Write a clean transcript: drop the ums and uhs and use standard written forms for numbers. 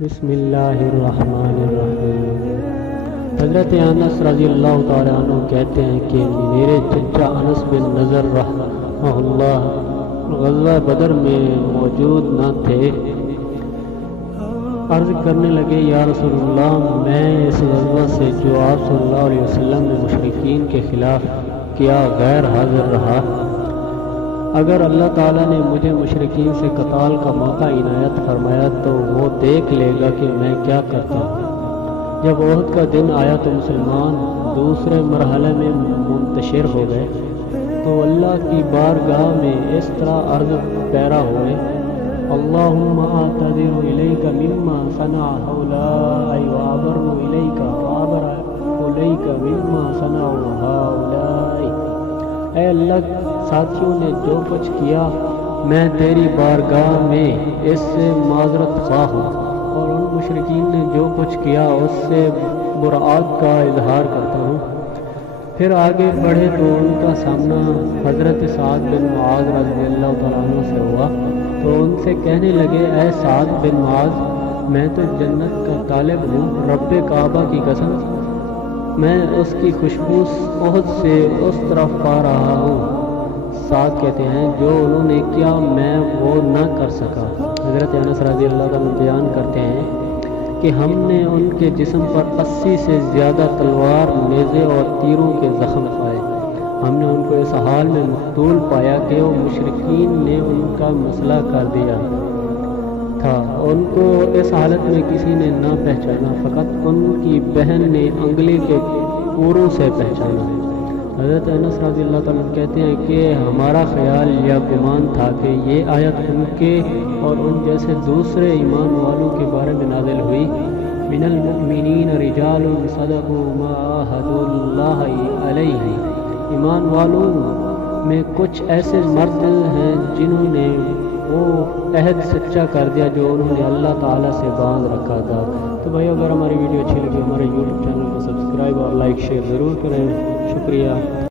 بسم اللہ الرحمن الرحیم۔ حضرت انس رضی اللہ تعالیٰ عنہ کہتے ہیں کہ میرے چچا انس بن نضر رحمہ اللہ غزوہ بدر میں موجود نہ تھے۔ عرض کرنے لگے یا رسول اللہ، میں اس غزوہ سے جو آپ صلی اللہ علیہ وسلم نے مشرکین کے خلاف کیا غیر حاضر رہا۔ اگر اللہ تعالیٰ نے مجھے مشرکین سے قتال کا موقع عنایت فرمایا تو وہ دیکھ لے گا کہ میں کیا کرتا ہوں۔ جب احد کا دن آیا تو مسلمان دوسرے مرحلے میں منتشر ہو گئے تو اللہ کی بارگاہ میں اس طرح عرض پیرا ہوئے، اللہم اعتذر الیک مما صنع ہؤلاء وابر الیک وابر الیک مما صنع ہؤلاء۔ اے اللہ، ساتھیوں نے جو کچھ کیا میں تیری بارگاہ میں اس سے معذرت خواہ ہوں، اور ان مشرکین نے جو کچھ کیا اس سے برات کا اظہار کرتا ہوں۔ پھر آگے بڑھے تو ان کا سامنا حضرت سعد بن معاذ رضی اللہ تعالیٰ عنہ سے ہوا تو ان سے کہنے لگے، اے سعد بن معاذ، میں تو جنت کا طالب ہوں، رب کعبہ کی قسم میں اس کی خوشبو احد سے اس طرف پا رہا ہوں۔ سعد کہتے ہیں جو انہوں نے کیا میں وہ نہ کر سکا۔ حضرت انس رضی اللہ عنہ بیان کرتے ہیں کہ ہم نے ان کے جسم پر 80 سے زیادہ تلوار، نیزے اور تیروں کے زخم پائے۔ ہم نے ان کو اس حال میں مقتول پایا کہ وہ مشرکین نے ان کا مسئلہ کر دیا تھا۔ ان کو اس حالت میں کسی نے نہ پہچانا، فقط ان کی بہن نے انگلی کے کوروں سے پہچانا۔ حضرت انس رضی اللہ تعالیٰ کہتے ہیں کہ ہمارا خیال یا گمان تھا کہ یہ آیت ان کے اور ان جیسے دوسرے ایمان والوں کے بارے میں نازل ہوئی، من المؤمنین رجال صدقوا ما عاہدوا اللہ علیہ۔ ایمان والوں میں کچھ ایسے مرد ہیں جنہوں نے وہ عہد سچا کر دیا جو انہوں نے اللہ تعالیٰ سے باندھ رکھا تھا۔ تو بھائی اگر ہماری ویڈیو اچھی لگی ہمارے یوٹیوب چینل کو سبسکرائب اور لائک شیئر ضرور کریں۔ شکریہ۔